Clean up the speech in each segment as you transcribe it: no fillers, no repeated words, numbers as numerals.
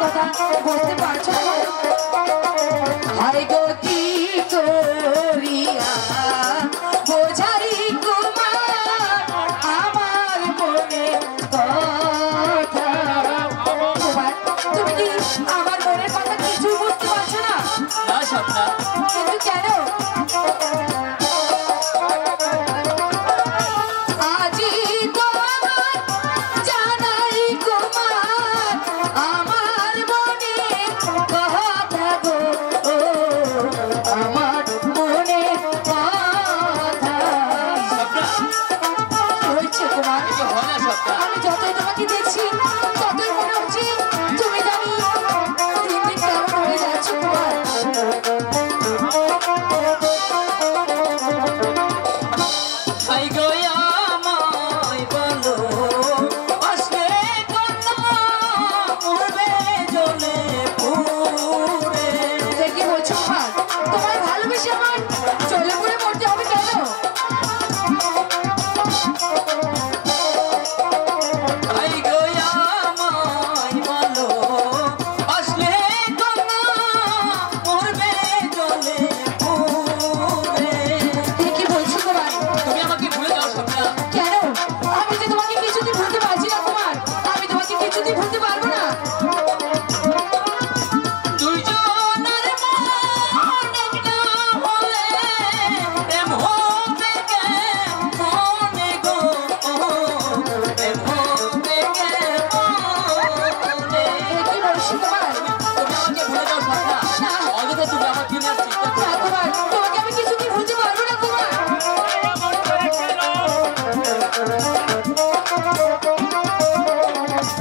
কথা বুঝতে পারছো না? হায় গো কি করিয়া বোঝাই কুমার আমার মনে কথা। কুমার, তুমি কি আমার মনের কথা কিছু বুঝতে পারছো না? না স্বপ্না, কিন্তু কেন? আজি তো আমার জানাই কুমার আমার মনে কথা গো, আমার মনে কথা। হয়েছে কুমার, এটা হয় না স্বপ্না। আমি যতই তোমাকে দেখছি ততই মনে হচ্ছে তুমি জানি দিন দিন কেমন হয়ে যাচ্ছে কুমার। হাই গো আমায় বলো, আসলে কন্যা মরবে জ্বলে পুড়ে। এটা কি বলছো কুমার? তোমার ভালোবেসে আমার চলে পড়ে মরতে হবে কেন? হাই গো আমায় বলো, আসলে কন্যা মরবে জ্বলে পুড়ে। এটা কি বলছো কুমার? তুমি আমাকে ভুলে যাও স্বপ্না। কেন? আমি যে তোমাকে কিছুদিন ভুলতে পারছি না কুমার, আমি তোমাকে কিছুদিন ভুলতে পারবো না। দুইজনের মন একটা হলে প্রেম হবে কেমনে গো, প্রেম হবে কেমনে। এটা কি বলছো কুমার? তুমি আমাকে ভুলে যাও স্বপ্না। না। অযথা তুমি আমার দিনের চিন্তা না করো। কুমার, তোমাকে আমি কিছুদিন ভুলতে পারবো না কুমার।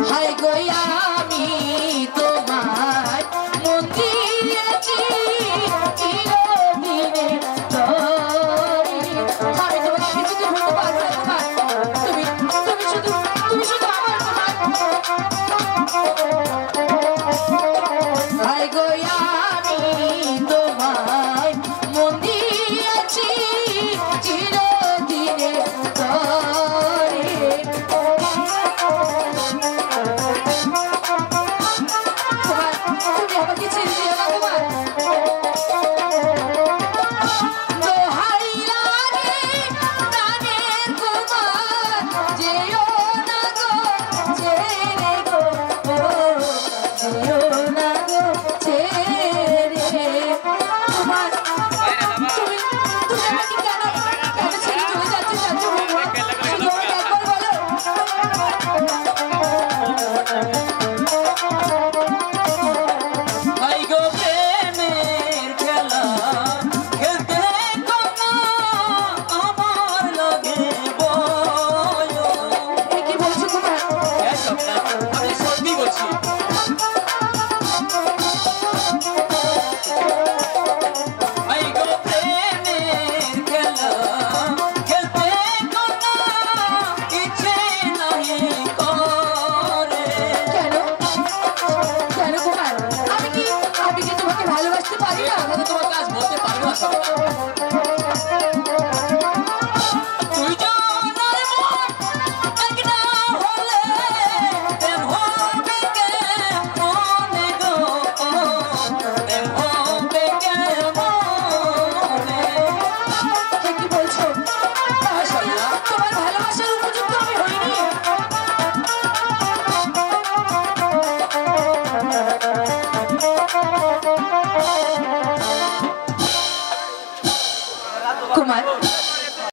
হায় গো আমি তোমার মন দিয়েছি চিরদিনে তরি। আমি তোমাকে কিছুদিন ভুলতে পারবো না কুমার। তুমি শুধু আমার কুমার। হায় গো আমি তোমায় মন দিয়েছি চিরদিনে তরি। কুমার, তুমি আমাকে ছেড়ে দিও না কুমার। দোহাই লাগে প্রাণের কুমার, যেও না গো ছেড়ে গো, যেও না গো ছেড়ে। কুমার, তুমি আমাকে কেন ছেড়ে চলে যাচ্ছো চাচু? শুধু আমাকে একবার বলো। হাই গো প্রেমের খেলা খেলতে কন্যা আমার লাগে বলো। এ কি বলছো কুমার? হ্যাঁ স্বপ্না, আমি সত্যি বলছি। হাই গো প্রেমের খেলা খেলতে কন্যা ইচ্ছে নাহি করে। কেন? কেন কুমার? আমি কি তোমাকে ভালোবাসতে পারি না? আমি তো তোমাকে আজ বলতে পারবো না স্বপ্না। দুইজনের মন একটা হলে প্রেম হবে কেমনে গো, প্রেম হবে কেমনে। এ কি বলছো? তাহলে তোমার ভালোবাসার উপযুক্ত আমি হইনি? কুমার,